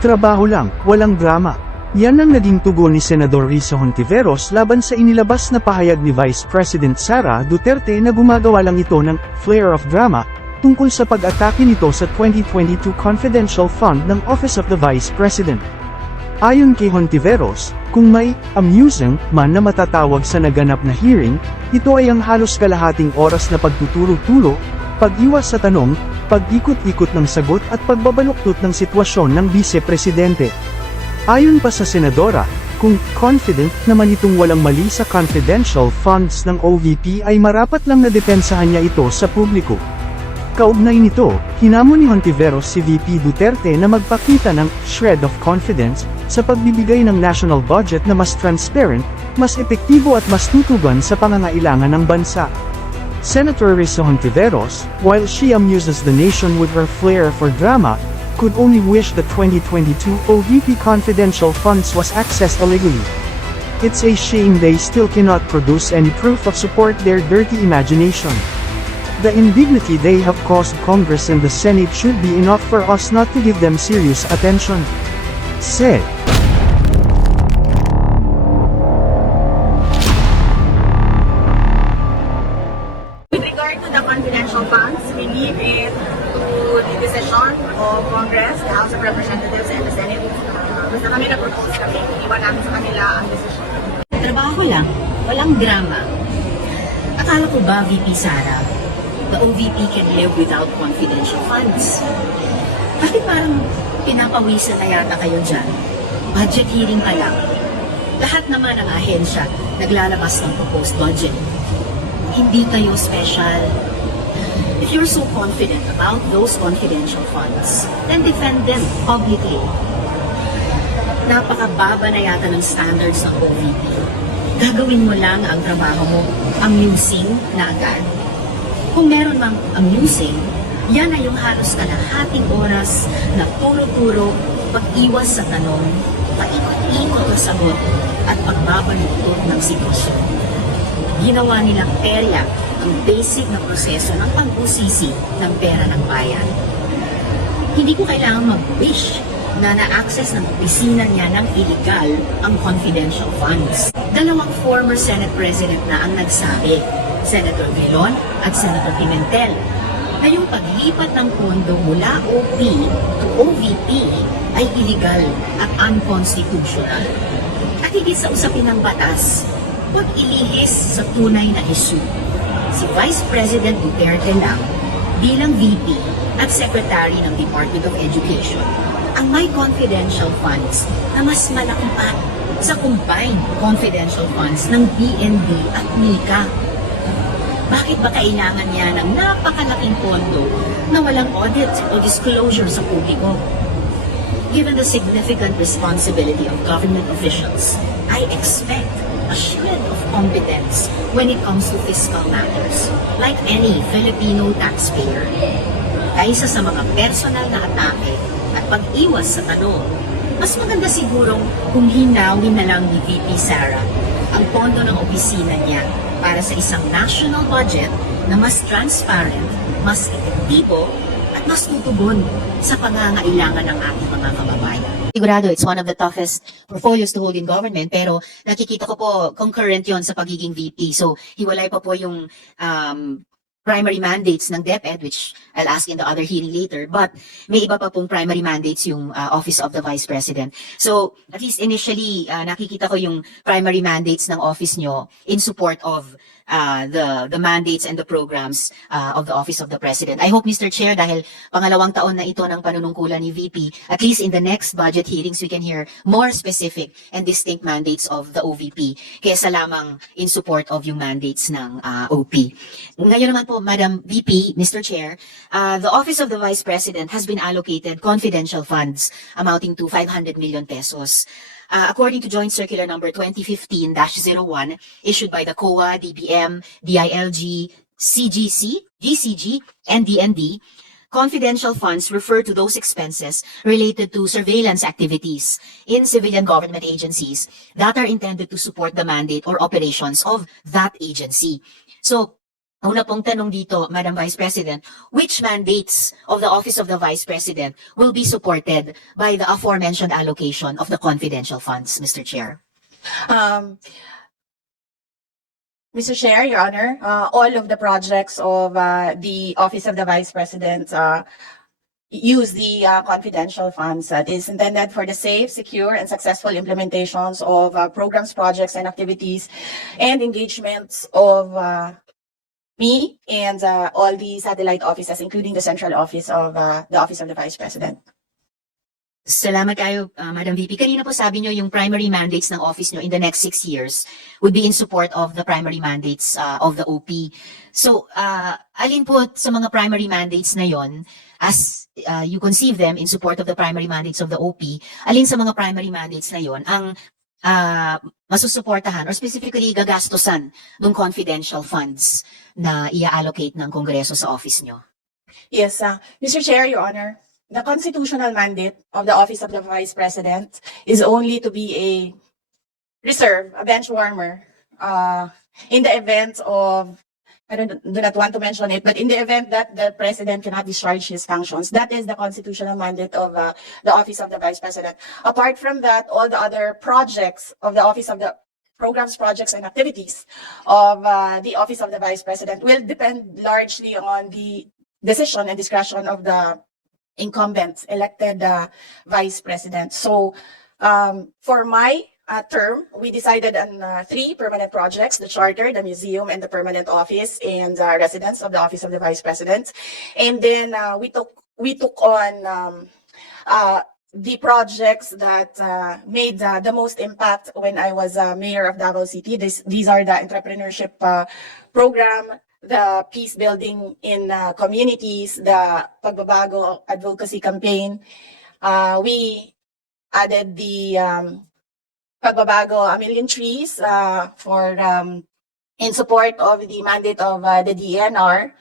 Trabaho lang, walang drama. Yan ang naging tugon ni Senador Risa Hontiveros laban sa inilabas na pahayag ni Vice President Sara Duterte na gumagawa lang ito ng flare of drama tungkol sa pag-atake nito sa 2022 Confidential Fund ng Office of the Vice President. Ayon kay Hontiveros, kung may amusing man na matatawag sa naganap na hearing, ito ay ang halos kalahating oras na pagtuturo-tulo, pag-iwas sa tanong, pag-ikot-ikot ng sagot at pagbabaluktot ng sitwasyon ng Vice-Presidente. Ayon pa sa Senadora, kung confident naman itong walang mali sa confidential funds ng OVP ay marapat lang na depensahan niya ito sa publiko. Kaugnay nito, hinamon ni Hontiveros si VP Duterte na magpakita ng shred of confidence sa pagbibigay ng national budget na mas transparent, mas epektibo at mas tutugan sa pangangailangan ng bansa. Senator Risa Hontiveros, while she amuses the nation with her flair for drama, could only wish the 2022 OVP confidential funds was accessed illegally. It's a shame they still cannot produce any proof of support their dirty imagination. The indignity they have caused Congress and the Senate should be enough for us not to give them serious attention, said. With regard to the confidential funds, we leave it to the decision of Congress, the House of Representatives, and the Senate. Basta kami nag-propose kami, iwan namin sa kanila ang decision. Trabaho lang, walang drama. Akala ko ba, VP Sara, the OVP can live without confidential funds? Bakit parang pinapawisan na yata kayo dyan? Budget hearing pa lang. Lahat naman ng ahensya naglalabas ng proposed budget. Hindi kayo special. If you're so confident about those confidential funds, then defend them publicly. Napakababa na yata ng standards ng OVP. Gagawin mo lang ang trabaho mo, amusing na agad. Kung meron mang amusing, yan ay yung halos kalahating oras na turo-turo, pag-iwas sa tanong, paikot-ikot na sagot, at pagbabaluktot ng sitwasyon. Ginawa nilang perya ang basic na proseso ng pag-usisi ng pera ng bayan. Hindi ko kailangan mag-wish na na-access ng opisina niya ng illegal ang confidential funds. Dalawang former Senate President na ang nagsabi, Senator Vilon at Senator Pimentel, na yung paglipat ng pondo mula OP to OVP ay illegal at unconstitutional. At higit sa usapin ng batas, huwag ilihis sa tunay na issue. Si Vice President Duterte lang bilang VP at Secretary ng Department of Education ang may confidential funds na mas malaki pa sa combined confidential funds ng BNB at NICA. Bakit ba kailangan niya ng napakalaking pondo na walang audit o disclosure sa publiko? Given the significant responsibility of government officials, I expect a shred of competence when it comes to fiscal matters, like any Filipino taxpayer. Kaysa sa mga personal na atake at pag-iwas sa tanong, mas maganda sigurong kung hinawin na lang ni VP Sara ang pondo ng opisina niya para sa isang national budget na mas transparent, mas epektibo, at mas tutugon sa pangangailangan ng ating mga kababayan. Sigurado, it's one of the toughest portfolios to hold in government, pero nakikita ko po concurrent yon sa pagiging VP. So, hiwalay pa po yung primary mandates ng DepEd, which I'll ask in the other hearing later, but may iba pa pong primary mandates yung Office of the Vice President. So, at least initially, nakikita ko yung primary mandates ng office nyo in support of the mandates and the programs of the Office of the President. I hope, Mr. Chair, dahil pangalawang taon na ito ng panunungkulan ni VP, at least in the next budget hearings, we can hear more specific and distinct mandates of the OVP kaysa lamang in support of yung mandates ng OP. Ngayon naman po, Madam VP, Mr. Chair, the Office of the Vice President has been allocated confidential funds amounting to 500 million pesos. According to Joint Circular Number 2015-01, issued by the COA, DBM, DILG, CGC, GCG, and DND, confidential funds refer to those expenses related to surveillance activities in civilian government agencies that are intended to support the mandate or operations of that agency. So, Una pong tanong dito, Madam Vice President, which mandates of the Office of the Vice President will be supported by the aforementioned allocation of the confidential funds, Mr. Chair? Um, Mr. Chair, Your Honor, all of the projects of the Office of the Vice President use the confidential funds that is intended for the safe, secure, and successful implementations of programs, projects, and activities and engagements of me and all the satellite offices, including the central office of the Office of the Vice President. Salamat kayo, Madam VP. Kanina po sabi nyo yung primary mandates ng office nyo in the next 6 years would be in support of the primary mandates of the OP. So, alin po sa mga primary mandates na yon, as you conceive them in support of the primary mandates of the OP, alin sa mga primary mandates na yon ang masusuportahan or specifically gagastusan ng confidential funds na i-allocate ng Kongreso sa office nyo? Yes, Mr. Chair, Your Honor, the constitutional mandate of the Office of the Vice President is only to be a reserve, a bench warmer, in the event of, I do not want to mention it, but in the event that the President cannot discharge his functions, that is the constitutional mandate of the Office of the Vice President. Apart from that, all the other projects of the Office of the Programs, Projects, and Activities of the Office of the Vice President will depend largely on the decision and discretion of the incumbent elected Vice President. So for my term, we decided on 3 permanent projects: the charter, the museum, and the permanent office and residence of the Office of the Vice President. And then we took on the projects that made the most impact when I was mayor of Davao City. These are the entrepreneurship program, the peace building in communities, the Pagbabago advocacy campaign. We added the Pagbabago, 1 million trees for in support of the mandate of the DNR.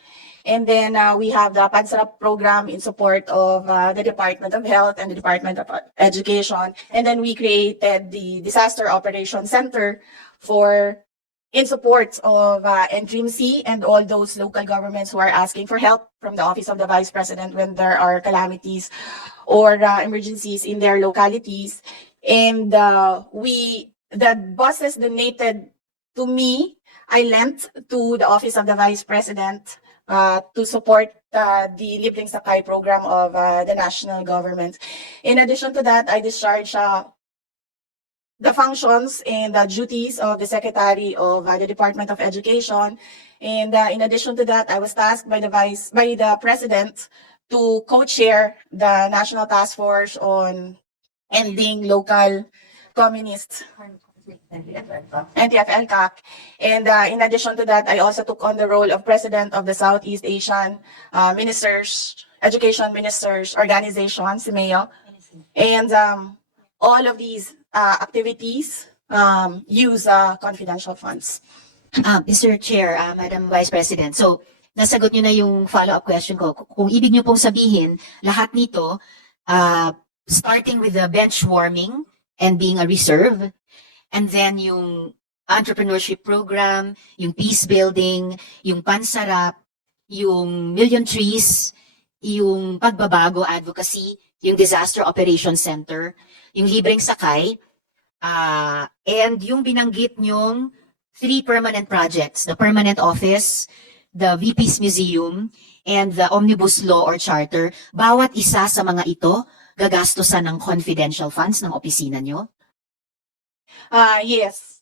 And then we have the Pansarap program in support of the Department of Health and the Department of Education. And then we created the Disaster Operations Center in support of NDRIMC and all those local governments who are asking for help from the Office of the Vice President when there are calamities or emergencies in their localities. And the buses donated to me, I lent to the Office of the Vice President to support the Libreng Sakay program of the national government. In addition to that, I discharged the functions and the duties of the Secretary of the Department of Education. And in addition to that, I was tasked by the President to co-chair the National Task Force on Ending Local Communist NTF-LCAC. And in addition to that, I also took on the role of President of the Southeast Asian Education Ministers Organization, SIMEO. And all of these activities use confidential funds. Mr. Chair, Madam Vice President, so nasagot nyo na yung follow-up question ko. Kung ibig nyo pong sabihin, lahat nito, starting with the bench warming and being a reserve, and then yung entrepreneurship program, yung peace building, yung pansarap, yung million trees, yung pagbabago advocacy, yung disaster operations center, yung libreng sakay, and yung binanggit nyong 3 permanent projects, the permanent office, the VP's museum, and the omnibus law or charter. Bawat isa sa mga ito, gagastosan ng confidential funds ng opisina nyo? Yes.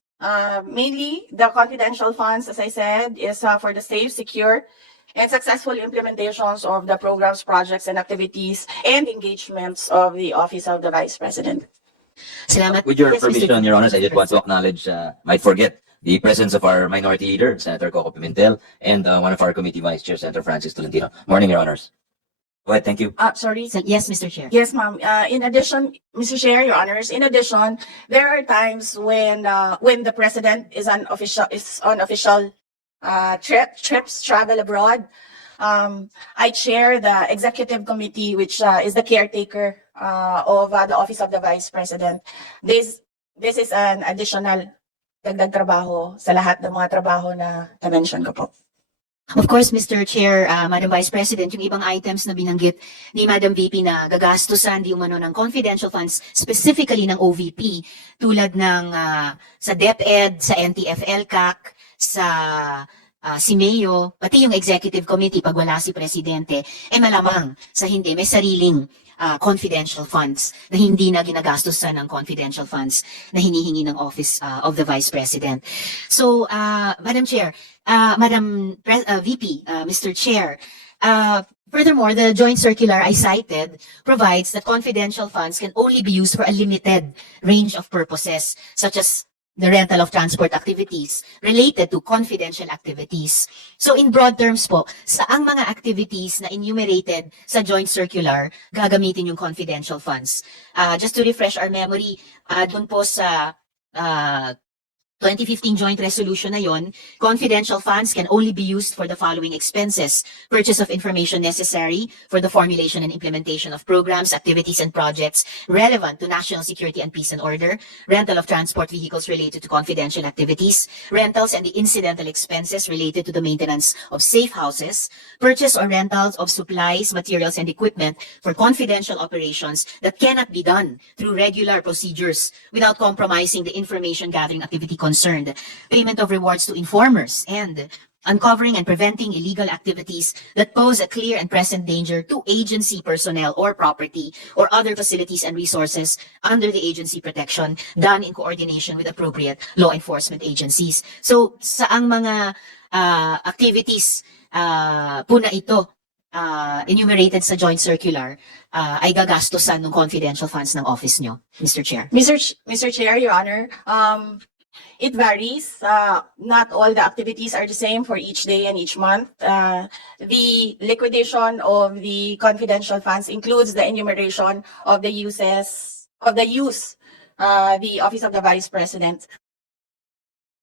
Mainly, the confidential funds, as I said, is for the safe, secure, and successful implementations of the programs, projects, and activities and engagements of the Office of the Vice President. Salamat. With your Yes, Mr. permission, Your Honors, I just want to acknowledge, might forget, the presence of our minority leader, Senator Coco Pimentel, and one of our committee vice chair, Senator Francis Tolentino. Morning, Your Honors. Go ahead, thank you. Sorry. Yes, Mr. Chair. Yes, ma'am. In addition, Mr. Chair, Your Honors, in addition, there are times when the President is on official trips, travel abroad. I chair the executive committee, which is the caretaker of the Office of the Vice President. This is an additional dagdag trabaho sa lahat ng mga trabaho na na-mention ko po. Of course, Mr. Chair, Madam Vice President, yung ibang items na binanggit ni Madam VP na gagastusan di umano ng confidential funds, specifically ng OVP, tulad ng sa DepEd, sa NTF-LCAC, sa CIMEO, pati yung Executive Committee pag wala si Presidente, malamang sa hindi, may sariling confidential funds na hindi na ginagastusan ng confidential funds na hinihingi ng Office of the Vice President. So, Madam Chair, VP, Mr. Chair, furthermore, the joint circular I cited provides that confidential funds can only be used for a limited range of purposes, such as the rental of transport activities related to confidential activities. So in broad terms po, saang mga activities na enumerated sa joint circular gagamitin yung confidential funds? Just to refresh our memory, dun po sa 2015 joint resolution na yon, confidential funds can only be used for the following expenses: purchase of information necessary for the formulation and implementation of programs, activities, and projects relevant to national security and peace and order, rental of transport vehicles related to confidential activities, rentals and the incidental expenses related to the maintenance of safe houses, purchase or rentals of supplies, materials, and equipment for confidential operations that cannot be done through regular procedures without compromising the information gathering activity concerned, payment of rewards to informers, and uncovering and preventing illegal activities that pose a clear and present danger to agency personnel or property or other facilities and resources under the agency protection, done in coordination with appropriate law enforcement agencies. So, saang mga activities po na ito enumerated sa joint circular ay gagastusan ng confidential funds ng office nyo, Mr. Chair? Mr. Chair, Your Honor, it varies. Not all the activities are the same for each day and each month. The liquidation of the confidential funds includes the enumeration of the use, the Office of the Vice President.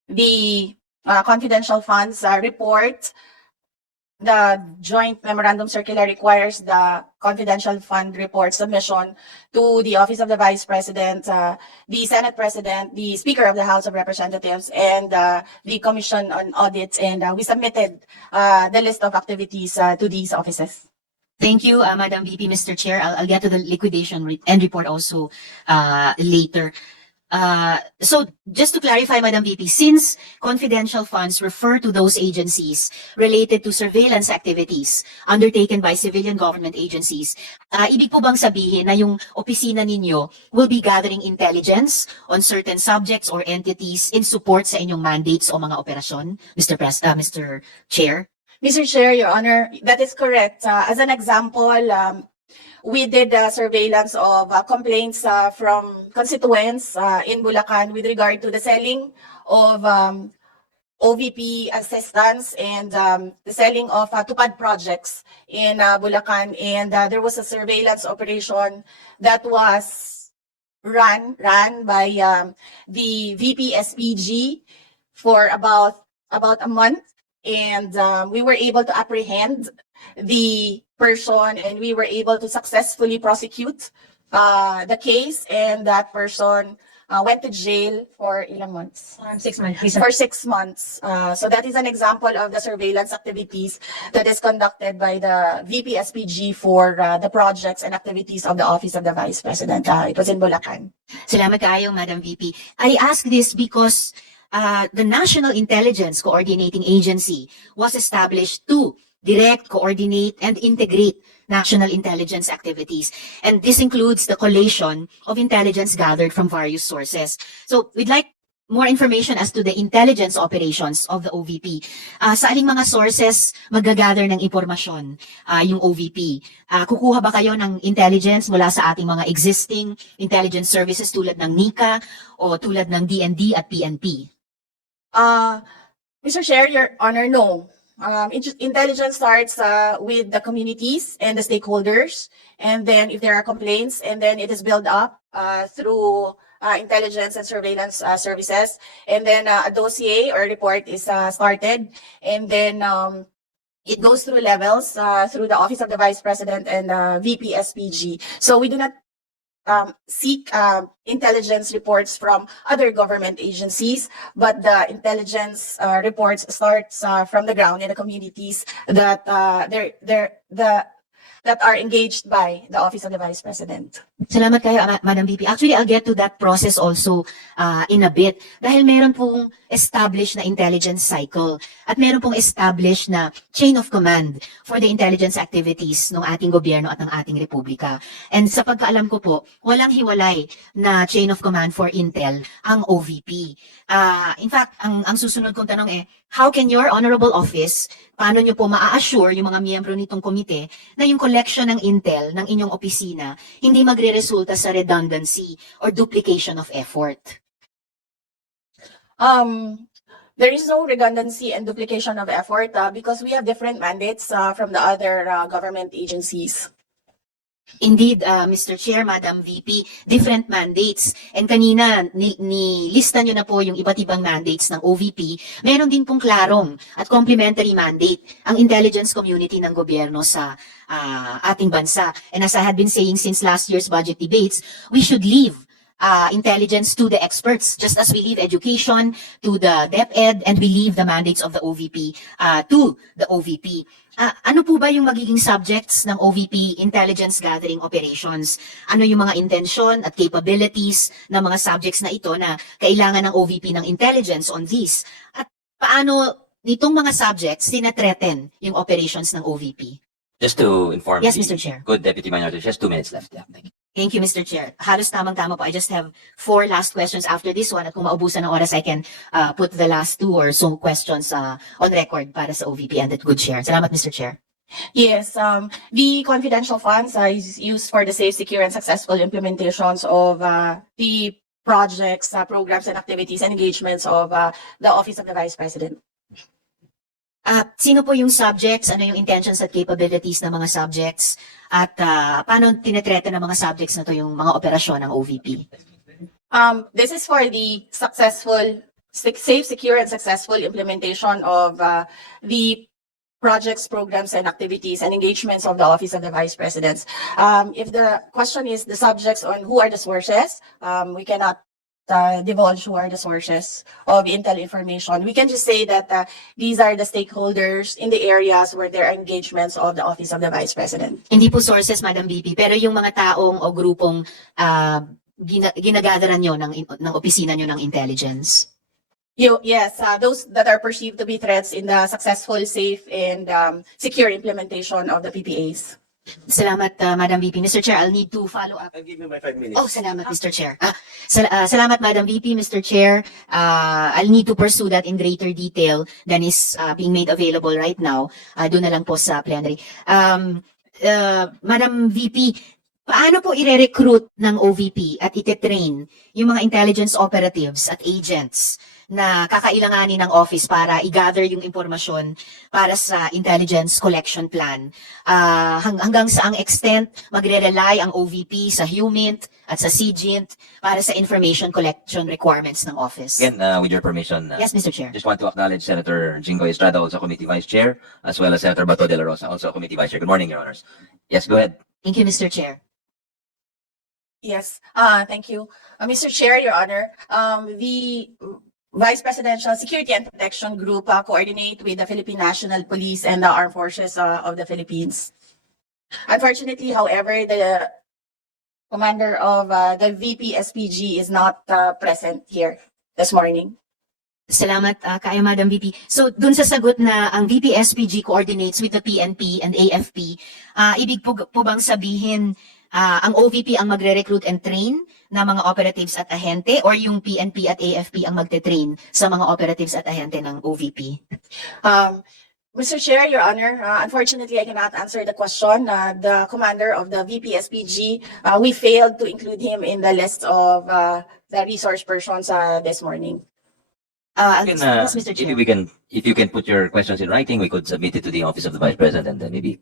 The confidential funds report. The joint memorandum circular requires the confidential fund report submission to the Office of the Vice President, the Senate President, the Speaker of the House of Representatives, and the Commission on Audit. And we submitted the list of activities to these offices. Thank you, Madam VP, Mr. Chair. I'll get to the liquidation end report also later. So just to clarify, Madam VP, since confidential funds refer to those agencies related to surveillance activities undertaken by civilian government agencies, ibig po bang sabihin na yung opisina ninyo will be gathering intelligence on certain subjects or entities in support sa inyong mandates o mga operasyon, Mr. Chair? Mr. Chair, Your Honor, that is correct. As an example, we did surveillance of complaints from constituents in Bulacan with regard to the selling of OVP assistance and the selling of tupad projects in Bulacan. And there was a surveillance operation that was run by the VPSPG for about a month. And we were able to apprehend the person, and we were able to successfully prosecute the case, and that person went to jail for ilang months? 6 months. For 6 months. So that is an example of the surveillance activities that is conducted by the VPSPG for the projects and activities of the Office of the Vice President. It was in Bulacan. Salamat kayo, Madam VP. I ask this because the National Intelligence Coordinating Agency was established to direct, coordinate, and integrate national intelligence activities. And this includes the collation of intelligence gathered from various sources. So we'd like more information as to the intelligence operations of the OVP. Sa aling mga sources magagather ng impormasyon yung OVP? Kukuha ba kayo ng intelligence mula sa ating mga existing intelligence services tulad ng NICA o tulad ng DND at PNP? Mr. Chair, Your Honor, no. Intelligence starts with the communities and the stakeholders, and then if there are complaints, and then it is built up through intelligence and surveillance services, and then a dossier or report is started, and then it goes through levels through the Office of the Vice President and VPSPG. So we do not seek intelligence reports from other government agencies, but the intelligence reports starts from the ground in the communities that that are engaged by the Office of the Vice President. Salamat kayo, Madam VP. Actually, I'll get to that process also in a bit. Dahil meron pong established na intelligence cycle at meron pong established na chain of command for the intelligence activities ng ating gobyerno at ng ating republika. And sa pagkaalam ko po, walang hiwalay na chain of command for Intel ang OVP. In fact, ang susunod kong tanong how can your honorable office, paano nyo po maa-assure yung mga miyembro nitong komite na yung collection ng intel ng inyong opisina hindi magre-resulta sa redundancy or duplication of effort? There is no redundancy and duplication of effort because we have different mandates from the other government agencies. Indeed, Mr. Chair, Madam VP, different mandates. And kanina, nilista nyo na po yung iba't ibang mandates ng OVP. Meron din pong klarong at complementary mandate ang intelligence community ng gobyerno sa ating bansa. And as I had been saying since last year's budget debates, we should leave intelligence to the experts, just as we leave education to the DepEd and we leave the mandates of the OVP to the OVP. Ano po ba yung magiging subjects ng OVP intelligence gathering operations? Ano yung mga intensyon at capabilities ng mga subjects na ito na kailangan ng OVP ng intelligence on these? At paano nitong mga subjects tinathreaten yung operations ng OVP? Just to inform Yes, the Mr. Chair. good Deputy Minority, just 2 minutes left. Yeah, thank you. Thank you, Mr. Chair. Halos tamang-tama po. I just have 4 last questions after this one. At kung maubusan ng oras, I can put the last 2 or so questions on record para sa OVP and that good share. Salamat, Mr. Chair. Yes, the confidential funds is used for the safe, secure, and successful implementations of the projects, programs, and activities and engagements of the Office of the Vice President. Sino po yung subjects? Ano yung intentions at capabilities ng mga subjects? At paano tinetrete ng mga subjects na to yung mga operasyon ng OVP? This is for the successful, safe, secure, and successful implementation of the projects, programs, and activities and engagements of the Office of the Vice President. If the question is the subjects on who are the sources, we cannot divulge who are the sources of intel information. We can just say that these are the stakeholders in the areas where there are engagements of the Office of the Vice President. Hindi po sources, Madam VP, pero yung mga taong o grupong ginagatheran nyo ng opisina nyo ng intelligence. Yes, those that are perceived to be threats in the successful, safe, and secure implementation of the PPAs. Salamat, Madam VP. Mr. Chair, I'll need to follow up. I'll give you my 5 minutes. Oh, salamat, Mr. Chair. Salamat, Madam VP, Mr. Chair. I'll need to pursue that in greater detail than is being made available right now. Doon na lang po sa plenary. Madam VP, paano po ire-recruit ng OVP at ite-train yung mga intelligence operatives at agents na kakailanganin ng office para i-gather yung impormasyon para sa intelligence collection plan? Hanggang saang extent magre-rely ang OVP sa HUMINT at sa CGINT para sa information collection requirements ng office? Again, with your permission, Yes, Mr. Chair. just want to acknowledge Senator Jingo Estrada, also Committee Vice Chair, as well as Senator Bato de la Rosa, also Committee Vice Chair. Good morning, Your Honors. Yes, go ahead. Thank you, Mr. Chair. Yes, thank you. Mr. Chair, Your Honor, the Vice Presidential Security and Protection Group coordinate with the Philippine National Police and the Armed Forces of the Philippines. Unfortunately, however, the commander of the VP-SPG is not present here this morning. Salamat kayo, Madam VP. So, dun sa sagot na ang VP-SPG coordinates with the PNP and AFP, ibig po bang sabihin ang OVP ang magre-recruit and train na mga operatives at ahente or yung PNP at AFP ang magte-train sa mga operatives at ahente ng OVP? Mr. Chair, Your Honor, unfortunately, I cannot answer the question. The commander of the VP-SPG, we failed to include him in the list of the resource persons this morning. Yes, Mr. Chair. If you can put your questions in writing, we could submit it to the Office of the Vice President and then maybe